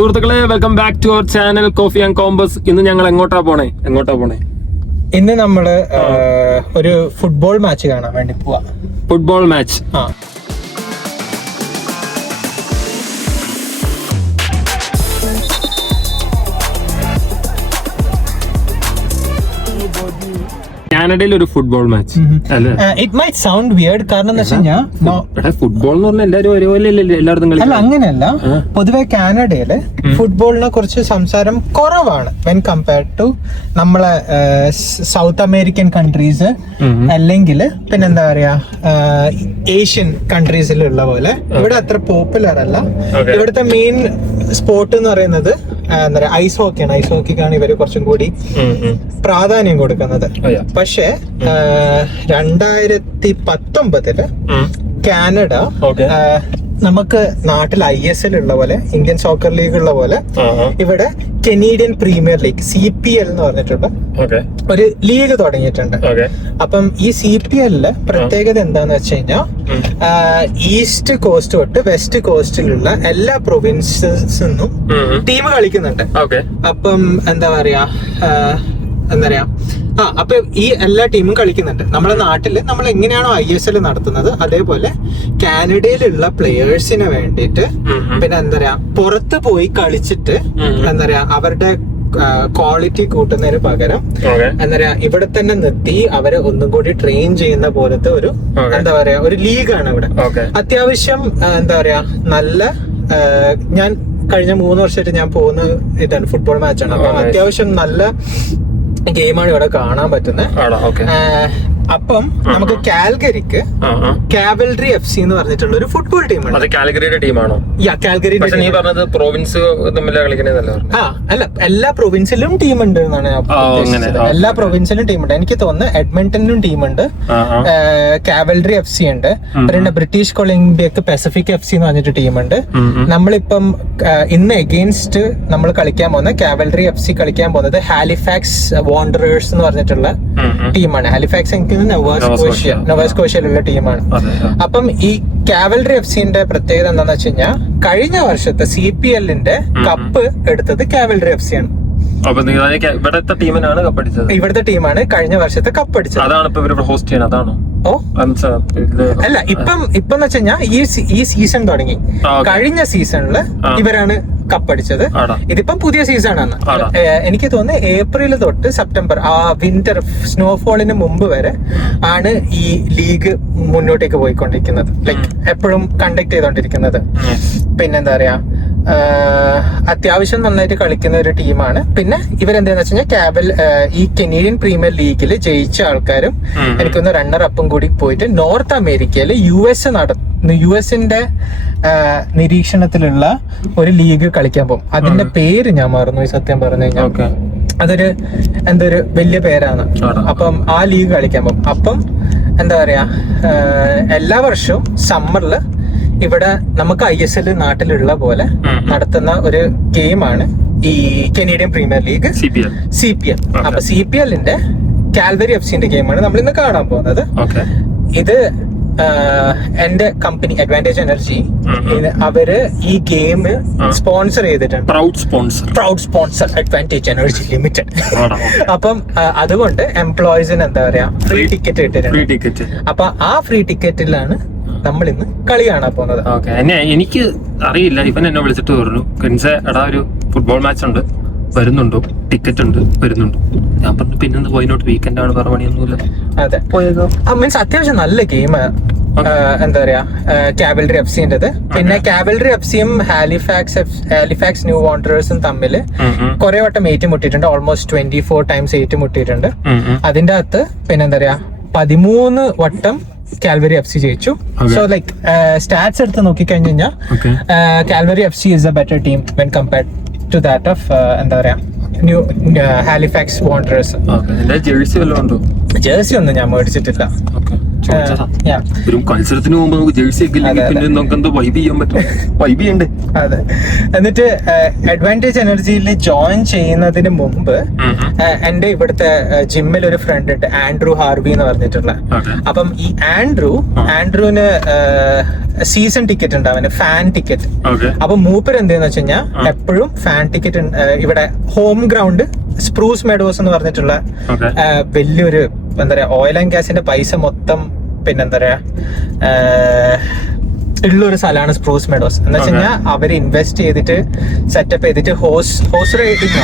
സുഹൃത്തുക്കളെ, welcome back to our channel coffee and compass. ഇന്ന് ഞങ്ങൾ എങ്ങോട്ടാ പോണേ? ഇന്ന് നമ്മള് ഒരു ഫുട്ബോൾ മാച്ച് കാണാൻ വേണ്ടി പോവാ. Football match. കാനഡയിൽ ഒരു ഫുട്ബോൾ മാച്ച് അല്ലേ? It might sound weird. കാരണം എന്താ വെച്ച് കഴിഞ്ഞാൽ ഫുട്ബോൾ എന്ന് പറഞ്ഞാൽ എല്ലാവരും ഒരേപോലെ എല്ലായിടത്തും അല്ല, അങ്ങനെയല്ല. പൊതുവെ കാനഡയില് ഫുട്ബോളിനെ കുറിച്ച് സംസാരം കുറവാണ് വെൻ കമ്പയർഡ് ടു നമ്മളെ സൗത്ത് അമേരിക്കൻ കൺട്രീസ് അല്ലെങ്കിൽ പിന്നെന്താ പറയാ ഏഷ്യൻ കൺട്രീസിലുള്ള പോലെ ഇവിടെ അത്ര പോപ്പുലർ അല്ല. ഇവിടുത്തെ മെയിൻ സ്പോർട്ട് എന്ന് പറയുന്നത് എന്താ പറയാ ഐസ് ഹോക്കിയാണ്. ഐസ് ഹോക്കിക്കാണ് ഇവര് കുറച്ചും കൂടി പ്രാധാന്യം കൊടുക്കുന്നത്. പക്ഷെ 2019 കാനഡ നമുക്ക് നാട്ടിൽ ISL ഉള്ള പോലെ ഇന്ത്യൻ സോക്കർ ലീഗ് ഉള്ള പോലെ ഇവിടെ കനേഡിയൻ പ്രീമിയർ ലീഗ് CPL എന്ന് പറഞ്ഞിട്ടുള്ള ഒരു ലീഗ് തുടങ്ങിയിട്ടുണ്ട്. അപ്പം ഈ CPL-ല് പ്രത്യേകത എന്താന്ന് വെച്ച് കഴിഞ്ഞാൽ ഈസ്റ്റ് കോസ്റ്റ് തൊട്ട് വെസ്റ്റ് കോസ്റ്റിലുള്ള എല്ലാ പ്രൊവിൻസസ് നിന്നും ടീം കളിക്കുന്നുണ്ട്. അപ്പം എന്താ പറയാ അപ്പൊ ഈ എല്ലാ ടീമും കളിക്കുന്നുണ്ട്. നമ്മുടെ നാട്ടില് നമ്മൾ എങ്ങനെയാണോ ISL നടത്തുന്നത് അതേപോലെ കാനഡയിലുള്ള പ്ലെയേഴ്സിന് വേണ്ടിയിട്ട് പിന്നെ എന്താ പറയാ പുറത്ത് പോയി കളിച്ചിട്ട് എന്താ പറയാ അവരുടെ ക്വാളിറ്റി കൂട്ടുന്നതിന് പകരം എന്താ പറയാ ഇവിടെ തന്നെ നിർത്തി അവരെ ഒന്നും കൂടി ട്രെയിൻ ചെയ്യുന്ന പോലത്തെ ഒരു എന്താ പറയാ ഒരു ലീഗാണ് ഇവിടെ. അത്യാവശ്യം എന്താ പറയാ നല്ല ഞാൻ കഴിഞ്ഞ 3 വർഷമായിട്ട് ഞാൻ പോകുന്ന ഇതാണ് ഫുട്ബോൾ മാച്ചാണ്. അപ്പൊ അത്യാവശ്യം നല്ല ഗെയിമാണ് ഇവിടെ കാണാൻ പറ്റുന്നത്. അപ്പം നമുക്ക് കാൽഗറിക്ക് കാവൽറി FC എന്ന് പറഞ്ഞിട്ടുള്ള ഒരു ഫുട്ബോൾ ടീമാണ്. അത് കാൽഗറിയുടെ ടീമാണോ? കാൽഗറിയുടെ. നീ പറഞ്ഞത് പ്രൊവിൻസ് തമ്മിലാണ് കളിക്കുന്നതല്ലോ. അല്ല, എല്ലാ പ്രൊവിൻസിലും ടീമുണ്ട് എന്നാണ് ഞാൻ ഉദ്ദേശിച്ചത്. എല്ലാ പ്രൊവിൻസിലും ടീമുണ്ട്. എനിക്ക് തോന്നുന്നു എഡ്മണ്ടനിലും ടീമുണ്ട്, കാവൽറി FC ഉണ്ട്, പിന്നെ ബ്രിട്ടീഷ് കൊളംബിയക്ക് പെസഫിക് FC എന്ന് പറഞ്ഞിട്ട് ടീമുണ്ട്. നമ്മളിപ്പം ഇന്ന് എഗെയിൻസ്റ്റ് നമ്മൾ കളിക്കാൻ പോകുന്ന കാവൽറി FC കളിക്കാൻ പോകുന്നത് ഹാലിഫാക്സ് വാണ്ടറേഴ്സ് എന്ന് പറഞ്ഞിട്ടുള്ള ടീമാണ്. ഹാലിഫാക്സ് എനിക്ക് നൊവാസ്കോഷ്യയിലുള്ള ടീമാണ്. അപ്പം ഈ കാവൽറി FC-ന്റെ പ്രത്യേകത എന്താണെന്ന് വെച്ച് കഴിഞ്ഞാൽ കഴിഞ്ഞ വർഷത്തെ CPL-ന്റെ കപ്പ് എടുത്തത് കാവൽറി FC ആണ്. ഇവിടുത്തെ ടീമാണ് കഴിഞ്ഞ വർഷത്തെ കപ്പ് അടിച്ചത്. അല്ല, ഇപ്പം വെച്ച് കഴിഞ്ഞാൽ ഈ സീസൺ തുടങ്ങി. കഴിഞ്ഞ സീസണില് ഇവരാണ് കപ്പടിച്ചത്. ഇതിപ്പം പുതിയ സീസണാണ്. എനിക്ക് തോന്നുന്നു ഏപ്രിൽ തൊട്ട് സെപ്റ്റംബർ ആ വിന്റർ സ്നോഫോളിന് മുമ്പ് വരെ ആണ് ഈ ലീഗ് മുന്നോട്ടേക്ക് പോയിക്കൊണ്ടിരിക്കുന്നത്. ലൈക്ക് എപ്പോഴും കണ്ടക്ട് ചെയ്തോണ്ടിരിക്കുന്നത്. പിന്നെന്താ പറയാ അത്യാവശ്യം നന്നായിട്ട് കളിക്കുന്ന ഒരു ടീമാണ്. പിന്നെ ഇവരെന്താന്ന് വെച്ച് കഴിഞ്ഞാൽ ഈ കനേഡിയൻ പ്രീമിയർ ലീഗിൽ ജയിച്ച ആൾക്കാരും എനിക്കൊന്ന് റണ്ണർ അപ്പും കൂടി പോയിട്ട് നോർത്ത് അമേരിക്കയില് US-ന്റെ നിരീക്ഷണത്തിലുള്ള ഒരു ലീഗ് കളിക്കാൻ പോകും. അതിന്റെ പേര് ഞാൻ മറന്നു, സത്യം പറഞ്ഞു കഴിഞ്ഞാൽ. അതൊരു എന്തൊരു വലിയ പേരാണ്. അപ്പം ആ ലീഗ് കളിക്കാൻ പോകും. അപ്പം എന്താ പറയാ എല്ലാ വർഷവും സമ്മറില് ഇവിടെ നമുക്ക് ISL നാട്ടിലുള്ള പോലെ നടത്തുന്ന ഒരു ഗെയിമാണ് ഈ കനേഡിയൻ പ്രീമിയർ ലീഗ് CPL. അപ്പൊ CPL-ന്റെ കാൽവറി FC-ന്റെ ഗെയിമാണ് നമ്മൾ ഇന്ന് കാണാൻ പോകുന്നത്. ഇത് എന്റെ കമ്പനി അഡ്വാൻറ്റേജ് എനർജി അവര് ഈ ഗെയിം സ്പോൺസർ ചെയ്തിട്ടുണ്ട്. Proud sponsor advantage energy limited. അപ്പം അതുകൊണ്ട് എംപ്ലോയീസിന് എന്താ പറയാ ഫ്രീ ടിക്കറ്റ് കിട്ടിയിട്ടുണ്ട്. അപ്പൊ ആ ഫ്രീ ടിക്കറ്റിലാണ് നമ്മൾ ഇന്ന് കളി കാണാൻ പോകുന്നത്. എനിക്ക് അറിയില്ല. ഇവൻ എന്നെ വിളിച്ചിട്ട് പറഞ്ഞു, എടാ ഒരു ഫുട്ബോൾ മാച്ച് ഉണ്ട്, വരുന്നുണ്ടോ? ടിക്കറ്റ് ഉണ്ട്, വരുന്നുണ്ടോ? ഞാൻ പറഞ്ഞു പിന്നെന്താ പോയിനോട്ട്, വീക്കെൻഡ് ആണ്, വേറെ പണിയൊന്നുമില്ല. അതെ, പോയതോ. മീൻസ് അത്യാവശ്യം നല്ല ഗെയിം എന്താ പറയാ കാവൽറി FC-ന്റേത്. പിന്നെ കാവൽറി FC-യും ഹാലിഫാക്സ് ന്യൂ വാണ്ടറേഴ്സും തമ്മിൽ കുറെ വട്ടം ഏറ്റുമുട്ടിയിട്ടുണ്ട്. Almost 24 times ഏറ്റുമുട്ടിയിട്ടുണ്ട്. അതിന്റെ അകത്ത് പിന്നെന്താ പറയാ 13 വട്ടം കാൽവറി FC ജയിച്ചു. സോ ലൈക്ക് സ്റ്റാറ്റ്സ് എടുത്ത് നോക്കിക്കഴിഞ്ഞു കഴിഞ്ഞാൽ Cavalry FC is a better team when compared to that of എന്താ പറയാ ഹാലിഫാക്സ് വാണ്ടറേഴ്സ്. ജേഴ്സി ഒന്നും ഞാൻ മേടിച്ചിട്ടില്ല. ചോദിച്ചതാ. Yeah. ഒരു മത്സരത്തിന് പോകുമ്പോ നമുക്ക് ജേഴ്സി ഒക്കെ ഇല്ലെങ്കിൽ പിന്നെ നമുക്ക് എന്തോ വൈബ് ചെയ്യാൻ പറ്റും. വൈബ് ചെയ്യണ്ടേ? അതെ. എന്നിട്ട് അഡ്വാൻറ്റേജ് എനർജിയിൽ ജോയിൻ ചെയ്യുന്നതിന് മുമ്പ് എന്റെ ഇവിടുത്തെ ജിമ്മിൽ ഒരു ഫ്രണ്ട് ഉണ്ട്, ആൻഡ്രൂ ഹാർവി എന്ന് പറഞ്ഞിട്ടുള്ള. അപ്പം ഈ ആൻഡ്രൂവിന് സീസൺ ടിക്കറ്റ് ഉണ്ട്, അവന് ഫാൻ ടിക്കറ്റ്. അപ്പൊ മൂപ്പർ എന്തെന്ന് വെച്ച് കഴിഞ്ഞാൽ എപ്പോഴും ഫാൻ ടിക്കറ്റ് ഇവിടെ ഹോം ഗ്രൗണ്ട് സ്പ്രൂസ് മെഡോസ് എന്ന് പറഞ്ഞിട്ടുള്ള വലിയൊരു എന്താ പറയാ ഓയിൽ ആൻഡ് ഗ്യാസിന്റെ പൈസ മൊത്തം പിന്നെന്താ പറയാ ഉള്ളൊരു സ്ഥലമാണ് സ്പ്രൂസ് മെഡോസ് എന്ന് വെച്ച് കഴിഞ്ഞാൽ അവര് ഇൻവെസ്റ്റ് ചെയ്തിട്ട് സെറ്റപ്പ് ചെയ്തിട്ട് ഹോസ് റൈഡിങ്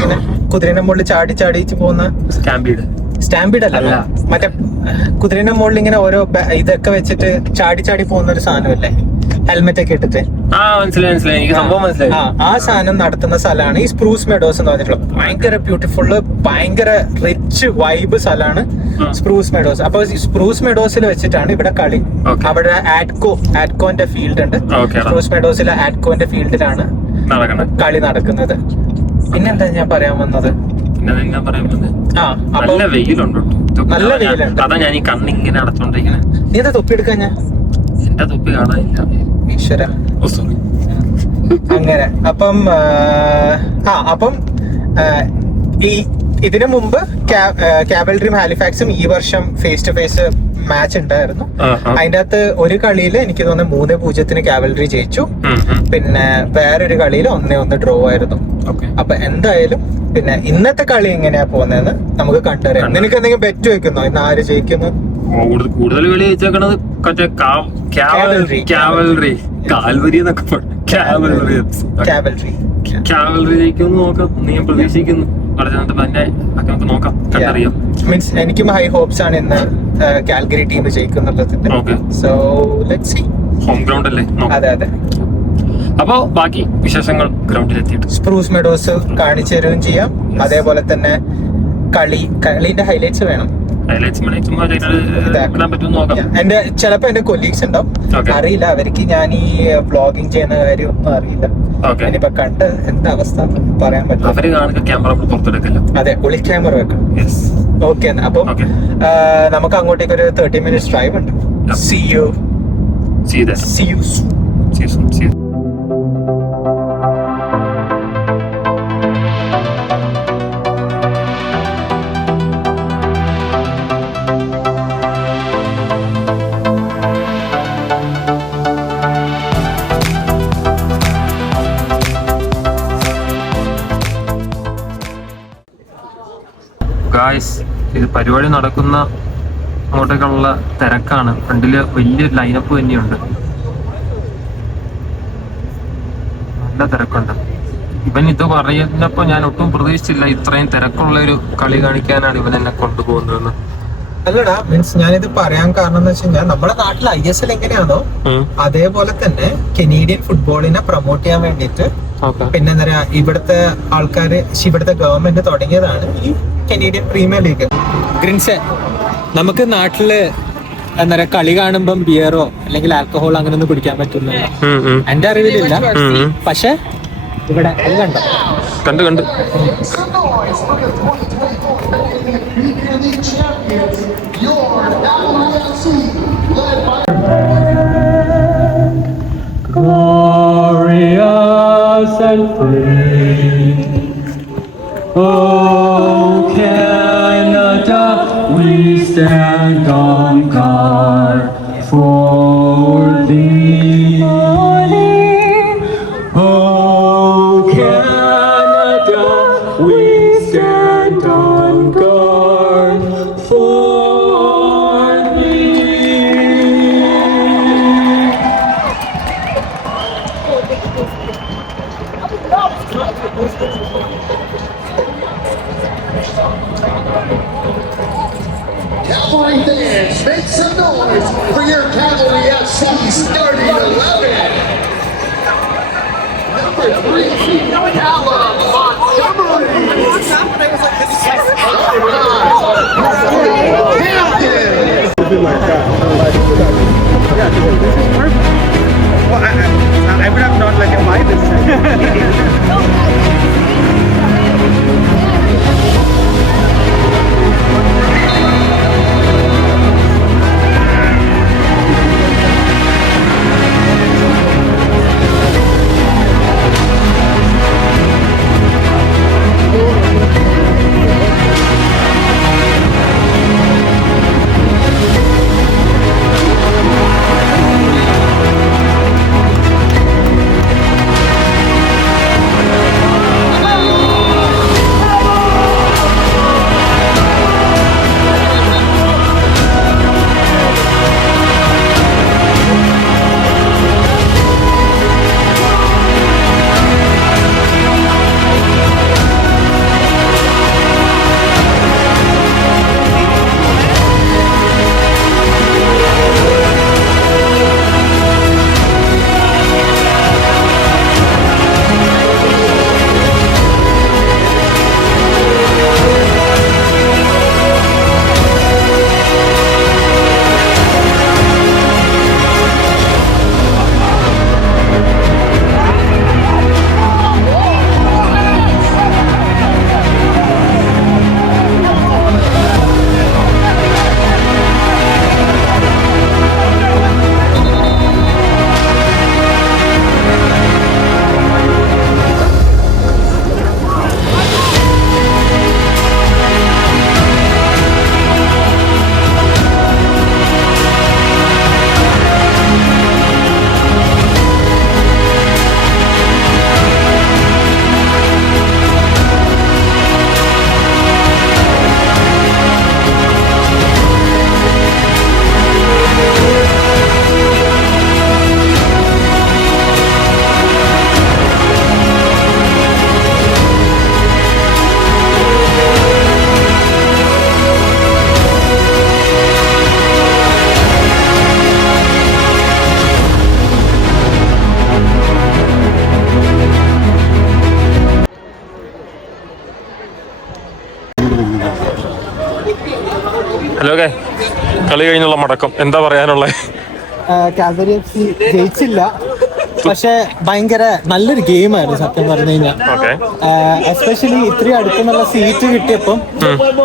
പിന്നെ കുതിരയുടെ മുകളിൽ ചാടി പോകുന്ന സ്റ്റാമ്പീഡ് അല്ല, മറ്റേ കുതിരയുടെ മുകളിൽ ഇങ്ങനെ ഓരോ ഇതൊക്കെ വെച്ചിട്ട് ചാടി പോകുന്ന ഒരു സാധനമല്ലേ, ഹെൽമെറ്റ് ഒക്കെ ഇട്ടിട്ട്. ആ സാധനം നടത്തുന്ന സ്ഥലമാണ് ഈ സ്പ്രൂസ് മെഡോസ് എന്ന് പറഞ്ഞിട്ടുള്ളത്. ഭയങ്കര ബ്യൂട്ടിഫുള്ള്, ഭയങ്കര റിച്ച് വൈബ് സ്ഥലമാണ് സ്പ്രൂസ് മെഡോസ്. അപ്പൊ സ്പ്രൂസ് മെഡോസിൽ വെച്ചിട്ടാണ് ഇവിടെ കളി. അവിടെ ആഡ്കോന്റെ ഫീൽഡ് ഉണ്ട്. സ്പ്രൂസ് മെഡോസിലെ ആഡ്കോന്റെ ഫീൽഡിലാണ് കളി നടക്കുന്നത്. പിന്നെന്താ ഞാൻ പറയാൻ വന്നത്? നല്ല വെയിലുണ്ട്. നല്ല വെയിലുണ്ട്. അതാ ഞാൻ ഈ കണ്ണിങ്ങനെ അടച്ചോണ്ടിരിക്കുന്നത്. നീ എന്താ തൊപ്പി എടുക്കാൻ? ഞാൻ എന്റെ തൊപ്പി കാണാനില്ല. ഈശ്വര. അങ്ങനെ അപ്പം ഈ ഇതിനു മുമ്പ് കാവൽറിയും ഹാലിഫാക്സും ഈ വർഷം ഫേസ് ടു ഫേസ് മാച്ച് ഉണ്ടായിരുന്നു. അതിന്റെ അകത്ത് ഒരു കളിയിൽ എനിക്ക് തോന്നുന്നു 3-0 കാവൽറി ജയിച്ചു. പിന്നെ വേറൊരു കളിയിൽ 1-1 ഡ്രോ ആയിരുന്നു. അപ്പൊ എന്തായാലും പിന്നെ ഇന്നത്തെ കളി എങ്ങനെയാ പോകുന്നതെന്ന് നമുക്ക് കണ്ടറിയാം. നിനക്ക് എന്തെങ്കിലും ബെറ്റ് വെക്കുന്നോ ഇന്ന് ആര് ജയിക്കുന്നു? കൂടുതൽ കളി ജയിച്ചേക്കണത് കാവൽറി ജയിക്കുമെന്ന് നോക്കാം. നീ പ്രതീക്ഷിക്കുന്നു. മീൻസ് എനിക്കും ഹൈ ഹോപ്സ് ആണ് ഇന്ന് കാൽഗറി ടീം ജയിക്കുന്നുള്ളത്. So let's see. Home ground അല്ലേ? അതെ. അപ്പോ ബാക്കി വിശേഷങ്ങൾ ഗ്രൗണ്ടിലെത്തിയിട്ട് സ്പ്രൂസ് മെഡോസ് കാണിച്ചു തരുകയും ചെയ്യാം. അതേപോലെ തന്നെ കളിന്റെ ഹൈലൈറ്റ്സ് വേണം. എന്റെ ചിലപ്പോ എന്റെ കൊലീഗ്സ് ഉണ്ടാവും, അറിയില്ല അവർക്ക് ഞാൻ ഈ വ്ളോഗിങ് ചെയ്യുന്ന കാര്യം ഒന്നും അറിയില്ല. ഇനിയിപ്പോ കണ്ട് എന്താ അവസ്ഥ പറയാൻ പറ്റില്ല. അതെ, ഒളി ക്യാമറ വെക്കണം. ഓക്കെ, അപ്പൊ നമുക്ക് അങ്ങോട്ടേക്ക് ഒരു 30 minutes ഡ്രൈവ് ഉണ്ട്. See you soon. ഗായ്സ്, ഇത് പരിപാടി നടക്കുന്ന അങ്ങോട്ടേക്കുള്ള തിരക്കാണ്. ഫ്രണ്ടില് വലിയൊരു ലൈനപ്പ് തന്നെയുണ്ട്. നല്ല തിരക്കുണ്ട്. ഇവൻ ഇത് പറയുന്നപ്പോ ഞാൻ ഒട്ടും പ്രതീക്ഷിച്ചില്ല ഇത്രയും തിരക്കുള്ള ഒരു കളി കാണിക്കാനാണ് ഇവൻ എന്നെ കൊണ്ടുപോകുന്നതെന്ന്. അല്ലടാ, മീൻസ് ഞാനിത് പറയാൻ കാരണം എന്ന് വെച്ച് കഴിഞ്ഞാൽ നമ്മുടെ നാട്ടിൽ ISL എങ്ങനെയാണോ അതേപോലെ തന്നെ കനേഡിയൻ ഫുട്ബോളിനെ പ്രൊമോട്ട് ചെയ്യാൻ വേണ്ടിയിട്ട് പിന്നെ എന്താ പറയാ ഇവിടുത്തെ ആൾക്കാര് ഇവിടുത്തെ ഗവൺമെന്റ് തുടങ്ങിയതാണ് ഈ കനേഡിയൻ പ്രീമിയർ ലീഗ്. ഗ്രിൻസെ, നമുക്ക് നാട്ടില് എന്താ പറയാ കളി കാണുമ്പം ബിയറോ അല്ലെങ്കിൽ ആൽക്കഹോൾ അങ്ങനെ ഒന്നും കുടിക്കാൻ പറ്റുന്നില്ല. എന്റെ അറിവിലില്ല. പക്ഷെ ഇവിടെ കണ്ടു glorious and free. Oh Canada, we stand on guard for thee. Oh Canada, we stand on guard for thee. Cavalry fans, make some noise for your Cavalry FC starting 11. Number 3, Callum Montgomery. Well, I would have not let him buy this. Hello കളി കഴിഞ്ഞുള്ള മടക്കം എന്താ പറയാനുള്ളത്? Calvary FC ജയിച്ചില്ല, പക്ഷെ ഭയങ്കര നല്ലൊരു ഗെയിമായിരുന്നു സത്യം പറഞ്ഞു കഴിഞ്ഞാൽ. എസ്പെഷ്യലി ഇത്രയും അടുത്തുനിന്നുള്ള സീറ്റ് കിട്ടിയപ്പം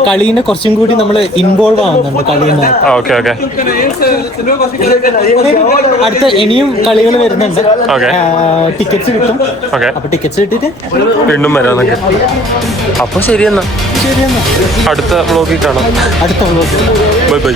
കളീനെ കുറച്ചും കൂടി നമ്മൾ ഇൻവോൾവ് ആവുന്നുണ്ട് കളിയിൽ. അടുത്ത ഇനിയും കളികൾ വരുന്നുണ്ട്, ടിക്കറ്റ്സ് കിട്ടും. അപ്പൊ ടിക്കറ്റ്സ് കിട്ടിയിട്ട് വീണ്ടും വരാന്നൊക്കെ. അപ്പൊ ശരിയെന്നാ അടുത്ത വ്ളോഗിൽ കാണാം. അടുത്ത വ്ളോഗ്. Bye bye.